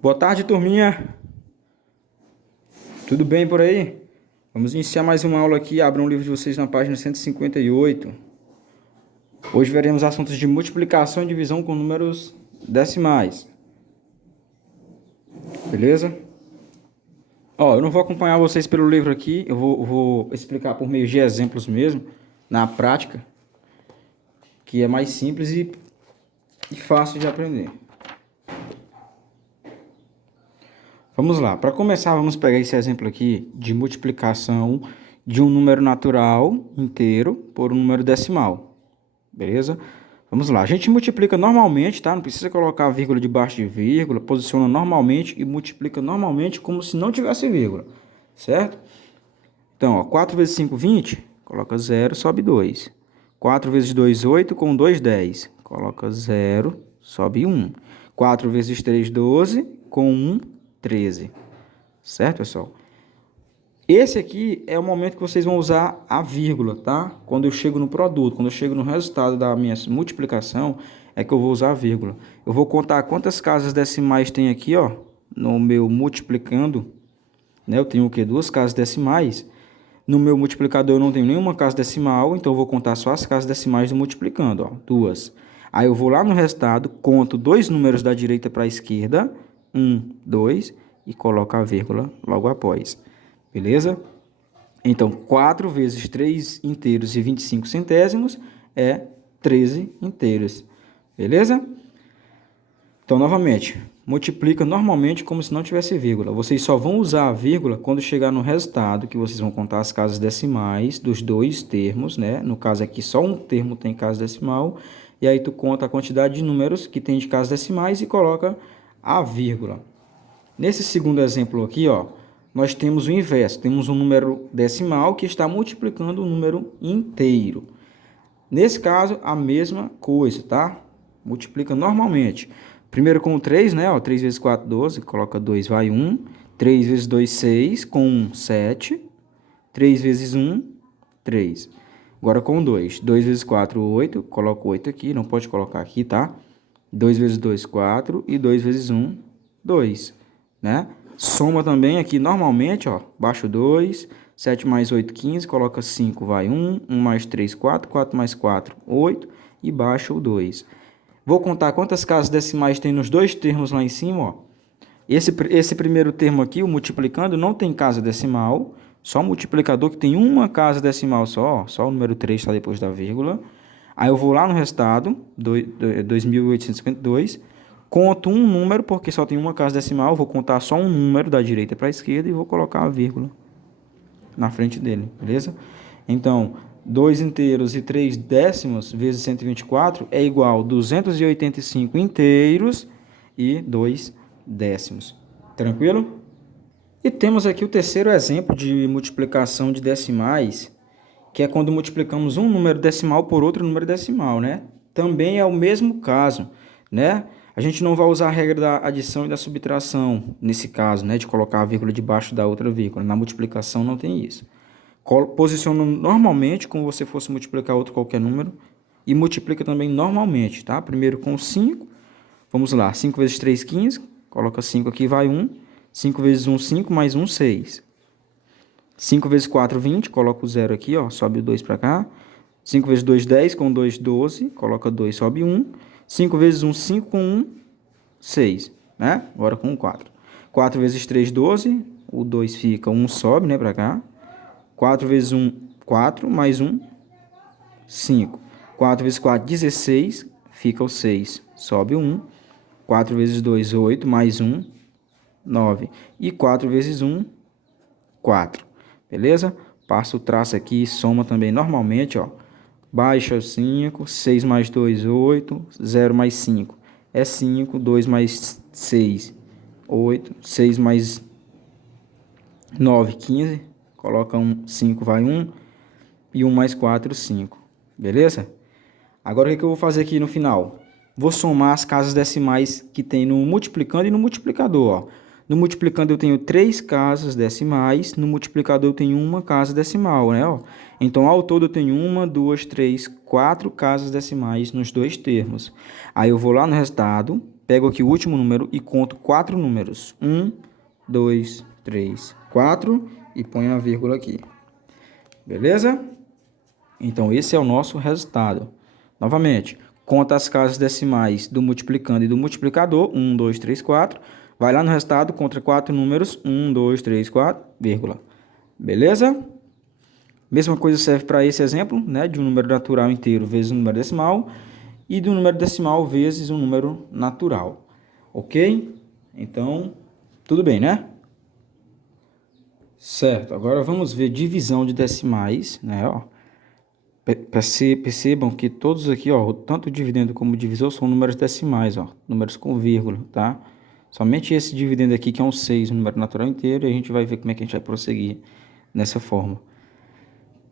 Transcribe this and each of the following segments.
Boa tarde, turminha. Tudo bem por aí? Vamos iniciar mais uma aula aqui. Abram o livro de vocês na página 158. Hoje veremos assuntos de multiplicação e divisão com números decimais. Beleza? Eu não vou acompanhar vocês pelo livro aqui. Eu vou explicar por meio de exemplos mesmo, na prática, que é mais simples e fácil de aprender. Vamos lá, para começar, vamos pegar esse exemplo aqui de multiplicação de um número natural inteiro por um número decimal, beleza? Vamos lá, a gente multiplica normalmente, tá? Não precisa colocar vírgula debaixo de vírgula, posiciona normalmente e multiplica normalmente como se não tivesse vírgula, certo? Então, 4 vezes 5, 20, coloca 0, sobe 2. 4 vezes 2, 8, com 2, 10, coloca 0, sobe 1. 4 vezes 3, 12, com 1, 13. Certo, pessoal? Esse aqui é o momento que vocês vão usar a vírgula, tá? Quando eu chego no produto, quando eu chego no resultado da minha multiplicação, é que eu vou usar a vírgula. Eu vou contar quantas casas decimais tem aqui, ó, no meu multiplicando, né? Eu tenho o quê? Duas casas decimais. No meu multiplicador eu não tenho nenhuma casa decimal, então eu vou contar só as casas decimais do multiplicando, ó, duas. Aí eu vou lá no resultado, conto dois números da direita para a esquerda, 1, 2, e coloco a vírgula logo após. Beleza? Então, 4 vezes 3 inteiros e 25 centésimos é 13 inteiros. Beleza? Então, novamente, multiplica normalmente como se não tivesse vírgula. Vocês só vão usar a vírgula quando chegar no resultado, que vocês vão contar as casas decimais dos dois termos, né? No caso aqui, só um termo tem casa decimal. E aí, tu conta a quantidade de números que tem de casas decimais e coloca a vírgula. Nesse segundo exemplo aqui, ó, nós temos o inverso. Temos um número decimal que está multiplicando um número inteiro. Nesse caso, a mesma coisa, tá? Multiplica normalmente. Primeiro com o 3, né? Ó, 3 vezes 4, 12. Coloca 2, vai 1. 3 vezes 2, 6. Com 1, 7. 3 vezes 1, 3. Agora com 2. 2 vezes 4, 8. Coloca 8 aqui. Não pode colocar aqui, tá? 2 vezes 2, 4. E 2 vezes 1, 2. Né? Soma também aqui normalmente, ó. Baixo 2. 7 mais 8, 15. Coloca 5, vai 1. 1 mais 3, 4. 4 mais 4, 8. E baixa o 2. Vou contar quantas casas decimais tem nos dois termos lá em cima, ó. Esse primeiro termo aqui, o multiplicando, não tem casa decimal. Só o multiplicador que tem uma casa decimal só, ó. Só o número 3 está depois da vírgula. Aí eu vou lá no resultado, 2.852. Conto um número, porque só tem uma casa decimal. Vou contar só um número da direita para a esquerda e vou colocar a vírgula na frente dele, beleza? Então, 2 inteiros e 3 décimos vezes 124 é igual a 285 inteiros e 2 décimos. Tranquilo? E temos aqui o terceiro exemplo de multiplicação de decimais, que é quando multiplicamos um número decimal por outro número decimal, né? Também é o mesmo caso, né? A gente não vai usar a regra da adição e da subtração nesse caso, né? De colocar a vírgula debaixo da outra vírgula. Na multiplicação não tem isso. Posiciona normalmente, como você fosse multiplicar outro qualquer número. E multiplica também normalmente, tá? Primeiro com 5. Vamos lá. 5 vezes 3, 15. Coloca 5 aqui, vai 1. 5 vezes 1, 5. Mais 1, 6. 5 vezes 4, 20. Coloca o 0 aqui, ó. Sobe o 2 para cá. 5 vezes 2, 10. Com 2, 12. Coloca 2, sobe 1. 5 vezes 1, 5. Com 1, 6. Né? Agora com 4. 4 vezes 3, 12. O 2 fica, 1 sobe, né, para cá. 4 vezes 1, 4. Mais 1, 5. 4 vezes 4, 16. Fica o 6. Sobe o 1. 4 vezes 2, 8. Mais 1, 9. E 4 vezes 1, 4. Beleza? Passa o traço aqui, soma também normalmente, ó. Baixa 5, 6 mais 2, 8, 0 mais 5 é 5, 2 mais 6, 8, 6 mais 9, 15, coloca 5, vai 1, e 1 mais 4, 5, beleza? Agora o que eu vou fazer aqui no final? Vou somar as casas decimais que tem no multiplicando e no multiplicador, ó. No multiplicando eu tenho 3 casas decimais, no multiplicador eu tenho uma casa decimal, né? Ó. Então, ao todo eu tenho 1, 2, 3, 4 casas decimais nos dois termos. Aí eu vou lá no resultado, pego aqui o último número e conto 4 números. 1, 2, 3, 4 e ponho a vírgula aqui. Beleza? Então, esse é o nosso resultado. Novamente, conta as casas decimais do multiplicando e do multiplicador. 1, 2, 3, 4. Vai lá no resultado, conta 4 números. 1, 2, 3, 4, vírgula. Beleza? Mesma coisa serve para esse exemplo, né? De um número natural inteiro vezes um número decimal. E de um número decimal vezes um número natural. Ok? Então, tudo bem, né? Certo. Agora vamos ver divisão de decimais, né? Ó. Percebam que todos aqui, ó, tanto o dividendo como o divisor são números decimais, ó, números com vírgula, tá? Somente esse dividendo aqui, que é um 6, um número natural inteiro, e a gente vai ver como é que a gente vai prosseguir nessa forma.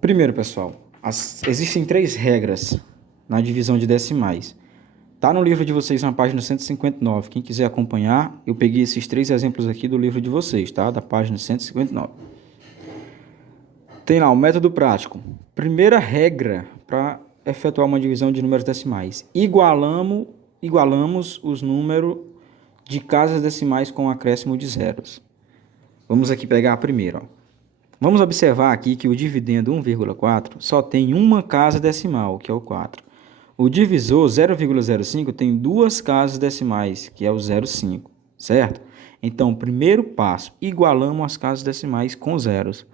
Primeiro, pessoal, existem 3 regras na divisão de decimais. Tá no livro de vocês na página 159. Quem quiser acompanhar, eu peguei esses 3 exemplos aqui do livro de vocês, tá? Da página 159. Tem lá o método prático. Primeira regra para efetuar uma divisão de números decimais. Igualamos os números de casas decimais com acréscimo de zeros. Vamos aqui pegar a primeira. Ó. Vamos observar aqui que o dividendo 1,4 só tem uma casa decimal, que é o 4. O divisor 0,05 tem 2 casas decimais, que é o 0,5, certo? Então, primeiro passo, igualamos as casas decimais com zeros.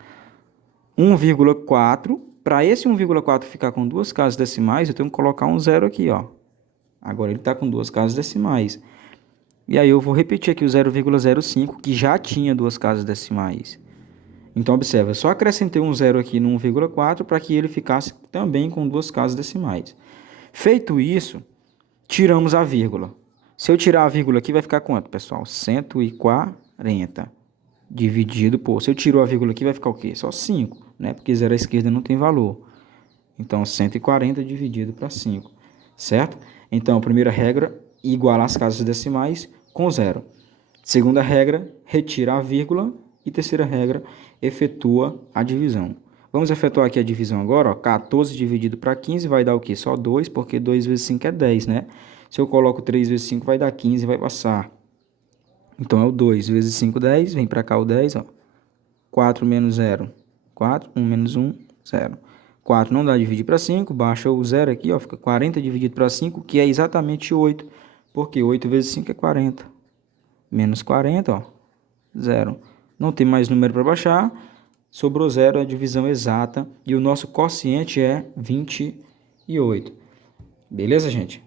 1,4, para esse 1,4 ficar com 2 casas decimais, eu tenho que colocar um zero aqui, ó. Agora ele está com 2 casas decimais. E aí eu vou repetir aqui o 0,05, que já tinha 2 casas decimais. Então, observa, eu só acrescentei um zero aqui no 1,4 para que ele ficasse também com 2 casas decimais. Feito isso, tiramos a vírgula. Se eu tirar a vírgula aqui, vai ficar quanto, pessoal? 140 dividido por... Se eu tiro a vírgula aqui, vai ficar o quê? Só 5, né? Porque zero à esquerda não tem valor. Então, 140 dividido para 5, certo? Então, primeira regra, igualar as casas decimais com zero. Segunda regra, retira a vírgula. E terceira regra, efetua a divisão. Vamos efetuar aqui a divisão agora. Ó. 14 dividido para 15 vai dar o quê? Só 2, porque 2 vezes 5 é 10, né? Se eu coloco 3 vezes 5 vai dar 15, vai passar. Então, é o 2 vezes 5, 10. Vem para cá o 10, ó. 4 menos 0, 4. 1 menos 1, 0. 4 não dá dividir para 5, baixa o 0 aqui, ó. Fica 40 dividido para 5, que é exatamente 8. Porque 8 vezes 5 é 40. Menos 40, ó. 0. Não tem mais número para baixar, sobrou 0, a divisão exata, e o nosso quociente é 28. Beleza, gente?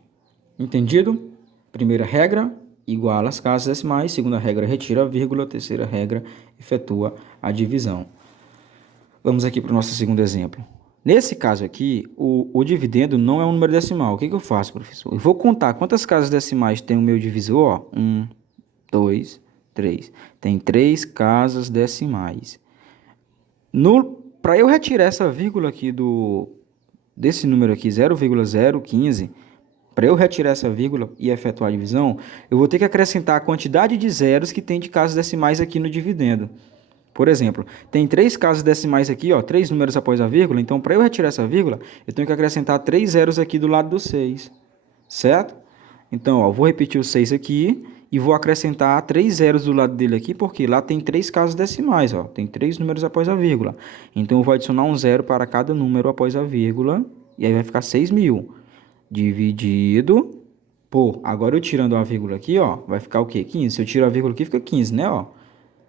Entendido? Primeira regra, iguala as casas decimais. Segunda regra, retira a vírgula. Terceira regra, efetua a divisão. Vamos aqui para o nosso segundo exemplo. Nesse caso aqui, o dividendo não é um número decimal. O que eu faço, professor? Eu vou contar quantas casas decimais tem o meu divisor. 1, 2, 3. Tem 3 casas decimais. Para eu retirar essa vírgula aqui desse número aqui, 0,015, para eu retirar essa vírgula e efetuar a divisão, eu vou ter que acrescentar a quantidade de zeros que tem de casas decimais aqui no dividendo. Por exemplo, tem 3 casas decimais aqui, ó, 3 números após a vírgula, então para eu retirar essa vírgula, eu tenho que acrescentar 3 zeros aqui do lado do 6, certo? Então, ó, vou repetir o 6 aqui e vou acrescentar 3 zeros do lado dele aqui, porque lá tem 3 casas decimais, ó, tem 3 números após a vírgula. Então, eu vou adicionar um zero para cada número após a vírgula, e aí vai ficar 6.000. Dividido por... Agora, eu tirando uma vírgula aqui, ó, vai ficar o quê? 15. Se eu tiro a vírgula aqui, fica 15, né, ó?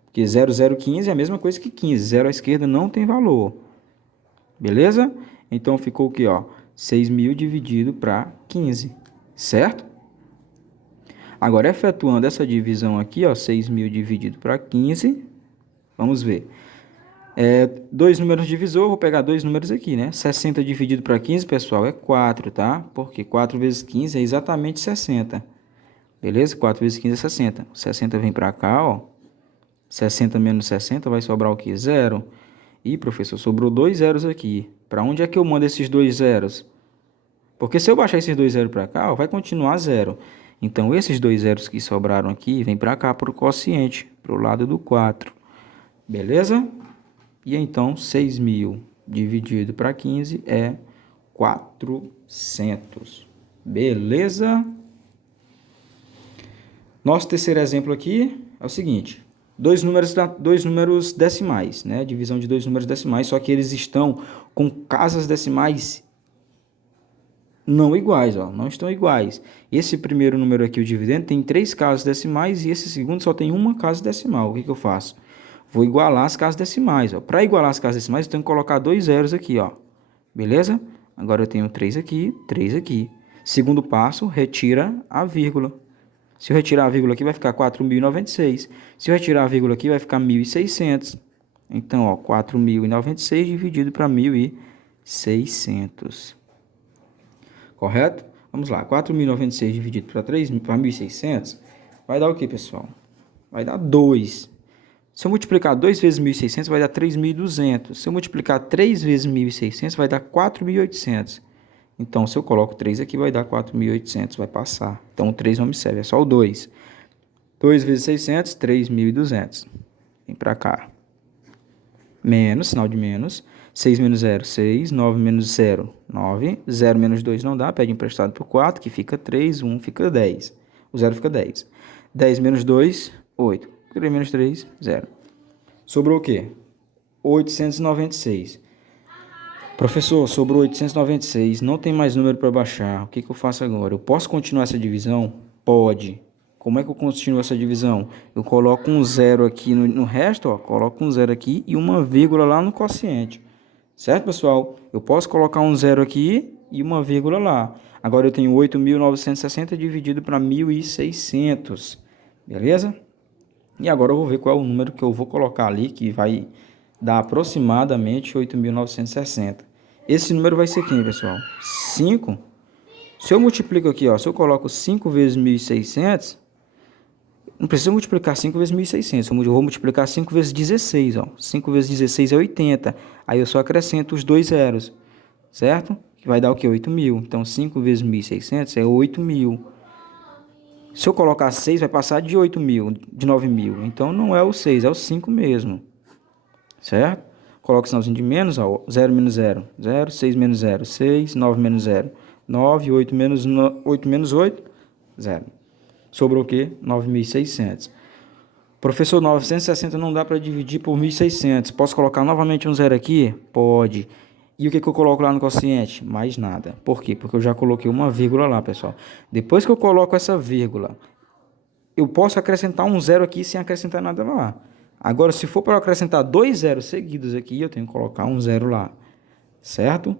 Porque 0,015 é a mesma coisa que 15. Zero à esquerda não tem valor. Beleza? Então, ficou aqui, ó, 6.000 dividido para 15, certo? Agora, efetuando essa divisão aqui, ó, 6.000 dividido para 15, vamos ver. 2 números divisor, vou pegar 2 números aqui, né? 60 dividido para 15, pessoal, é 4, tá? Porque 4 vezes 15 é exatamente 60. Beleza? 4 vezes 15 é 60. 60 vem para cá, ó. 60 menos 60 vai sobrar o quê? 0. Ih, professor, sobrou 2 zeros aqui. Para onde é que eu mando esses 2 zeros? Porque se eu baixar esses 2 zeros para cá, ó, vai continuar 0. Então, esses 2 zeros que sobraram aqui, vem para cá, para o quociente, para o lado do 4. Beleza? E então, 6.000 dividido para 15 é 400. Beleza? Nosso terceiro exemplo aqui é o seguinte. Dois números decimais, né? Divisão de dois números decimais, só que eles estão com casas decimais não iguais, ó, não estão iguais. Esse primeiro número aqui, o dividendo, tem 3 casas decimais e esse segundo só tem uma casa decimal. O que que eu faço? Vou igualar as casas decimais, ó. Para igualar as casas decimais, eu tenho que colocar 2 zeros aqui, ó. Beleza? Agora eu tenho 3 aqui, 3 aqui. Segundo passo, retira a vírgula. Se eu retirar a vírgula aqui, vai ficar 4.096. Se eu retirar a vírgula aqui, vai ficar 1.600. Então, ó, 4.096 dividido para 1.600. Correto? Vamos lá, 4.096 dividido para 1.600 vai dar o que, pessoal? Vai dar 2. Se eu multiplicar 2 vezes 1.600, vai dar 3.200. Se eu multiplicar 3 vezes 1.600, vai dar 4.800. Então, se eu coloco 3 aqui, vai dar 4.800, vai passar. Então, o 3 não me serve, é só o 2. 2 vezes 600, 3.200. Vem para cá. Menos, sinal de menos. 6 menos 0, 6. 9 menos 0, 9. 0 menos 2 não dá, pede emprestado por 4, que fica 3. 1 fica 10. O 0 fica 10. 10 menos 2, 8. 3 menos 3, 0. Sobrou o quê? 896. Professor, sobrou 896. Não tem mais número para baixar. O que que eu faço agora? Eu posso continuar essa divisão? Pode. Como é que eu continuo essa divisão? Eu coloco um zero aqui no resto, ó. Coloco um zero aqui e uma vírgula lá no quociente. Certo, pessoal? Eu posso colocar um zero aqui e uma vírgula lá. Agora eu tenho 8.960 dividido para 1.600. Beleza? E agora eu vou ver qual é o número que eu vou colocar ali, que vai dar aproximadamente 8.960. Esse número vai ser quem, pessoal? 5. Se eu multiplico aqui, ó, se eu coloco 5 vezes 1.600, não precisa multiplicar 5 vezes 1.600, eu vou multiplicar 5 vezes 16, ó. 5 vezes 16 é 80. Aí eu só acrescento os 2 zeros, certo? Que vai dar o quê? 8.000. Então, 5 vezes 1.600 é 8.000. Se eu colocar 6, vai passar de 8.000, de 9.000. Então, não é o 6, é o 5 mesmo, certo? Coloco o sinalzinho de menos, ó. 0 menos 0, 0. 6 menos 0, 6. 9 menos 0, 9. 8 menos 8, 0. Sobrou o quê? 9.600. Professor, 960 não dá para dividir por 1.600. Posso colocar novamente um zero aqui? Pode. E o que eu coloco lá no quociente? Mais nada. Por quê? Porque eu já coloquei uma vírgula lá, pessoal. Depois que eu coloco essa vírgula, eu posso acrescentar um zero aqui sem acrescentar nada lá. Agora, se for para acrescentar 2 zeros seguidos aqui, eu tenho que colocar um zero lá. Certo?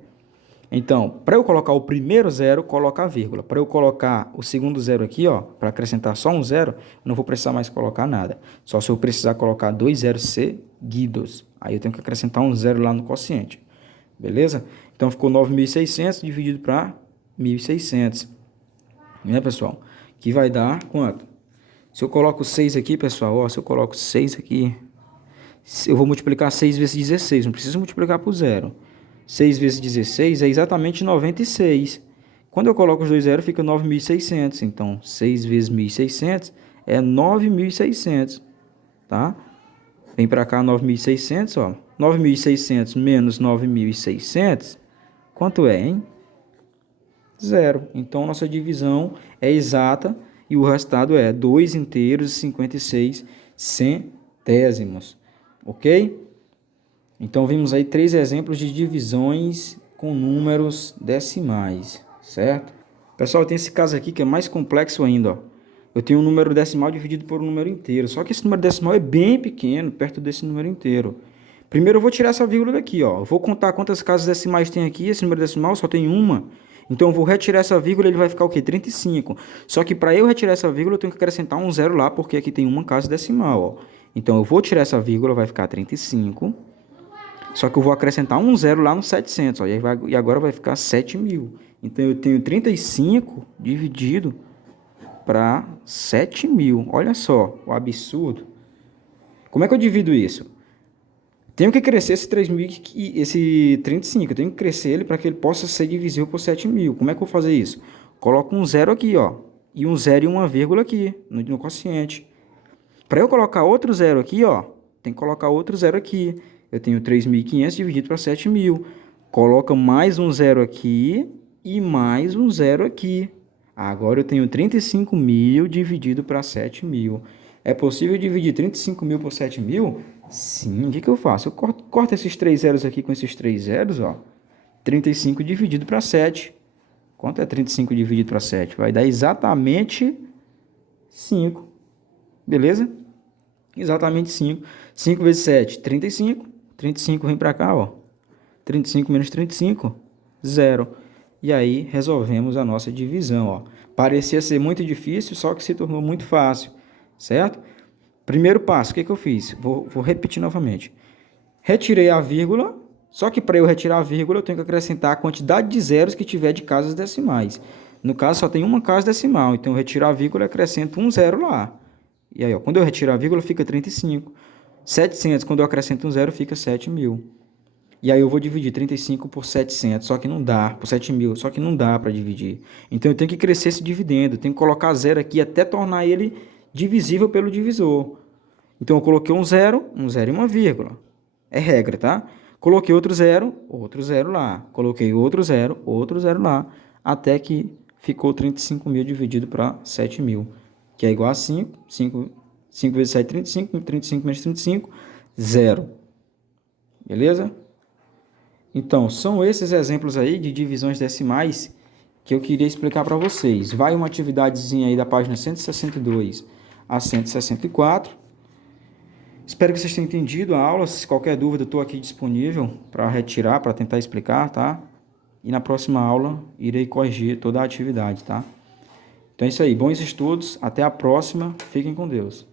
Então, para eu colocar o primeiro zero, coloca a vírgula. Para eu colocar o segundo zero aqui, ó, para acrescentar só um zero, eu não vou precisar mais colocar nada. Só se eu precisar colocar 2 zeros seguidos. Aí eu tenho que acrescentar um zero lá no quociente. Beleza? Então, ficou 9.600 dividido para 1.600. Né, pessoal? Que vai dar quanto? Se eu coloco 6 aqui, pessoal, ó, se eu coloco 6 aqui, eu vou multiplicar 6 vezes 16. Não preciso multiplicar por zero. 6 vezes 16 é exatamente 96. Quando eu coloco os dois zeros, fica 9.600. Então, 6 vezes 1.600 é 9.600, tá? Vem para cá 9.600, ó. 9.600 menos 9.600, quanto é, hein? Zero. Então, nossa divisão é exata e o resultado é 2 inteiros e 56 centésimos. Ok? Então, vimos aí 3 exemplos de divisões com números decimais, certo? Pessoal, tem esse caso aqui que é mais complexo ainda, ó. Eu tenho um número decimal dividido por um número inteiro, só que esse número decimal é bem pequeno, perto desse número inteiro. Primeiro eu vou tirar essa vírgula daqui, ó. Eu vou contar quantas casas decimais tem aqui, esse número decimal só tem uma. Então, eu vou retirar essa vírgula, ele vai ficar o quê? 35. Só que para eu retirar essa vírgula, eu tenho que acrescentar um zero lá, porque aqui tem uma casa decimal, ó. Então, eu vou tirar essa vírgula, vai ficar 35. Só que eu vou acrescentar um zero lá no 700, ó, e agora vai ficar 7.000. Então, eu tenho 35 dividido para 7.000. Olha só o absurdo. Como é que eu divido isso? Tenho que crescer esse 35. Eu tenho que crescer ele para que ele possa ser divisível por 7.000. Como é que eu vou fazer isso? Coloco um zero aqui, ó, e um zero e uma vírgula aqui no quociente. Para eu colocar outro zero aqui, ó, tem que colocar outro zero aqui. Eu tenho 3.500 dividido para 7.000. Coloca mais um zero aqui e mais um zero aqui. Agora eu tenho 35.000 dividido para 7.000. É possível dividir 35.000 por 7.000? Sim. O que eu faço? Eu corto esses 3 zeros aqui com esses 3 zeros, ó. 35 dividido para 7. Quanto é 35 dividido para 7? Vai dar exatamente 5. Beleza? Exatamente 5. 5 vezes 7, 35. 35 vem para cá, ó. 35 menos 35, 0. E aí, resolvemos a nossa divisão, ó. Parecia ser muito difícil, só que se tornou muito fácil, certo? Primeiro passo, o que eu fiz? Vou repetir novamente. Retirei a vírgula, só que para eu retirar a vírgula, eu tenho que acrescentar a quantidade de zeros que tiver de casas decimais. No caso, só tem uma casa decimal, então eu retiro a vírgula e acrescento um zero lá. E aí, ó, quando eu retiro a vírgula, fica 35. 700, quando eu acrescento um zero, fica 7.000. E aí eu vou dividir 35 por 700, só que não dá, por 7.000, só que não dá para dividir. Então eu tenho que crescer esse dividendo, tenho que colocar zero aqui até tornar ele divisível pelo divisor. Então eu coloquei um zero e uma vírgula. É regra, tá? Coloquei outro zero lá. Coloquei outro zero lá, até que ficou 35.000 dividido para 7.000, que é igual a 5. 5 vezes 7, 35. 35 menos 35, 0. Beleza? Então, são esses exemplos aí de divisões decimais que eu queria explicar para vocês. Vai uma atividadezinha aí da página 162 a 164. Espero que vocês tenham entendido a aula. Se qualquer dúvida, eu estou aqui disponível para retirar, para tentar explicar, tá? E na próxima aula, irei corrigir toda a atividade, tá? Então é isso aí. Bons estudos. Até a próxima. Fiquem com Deus.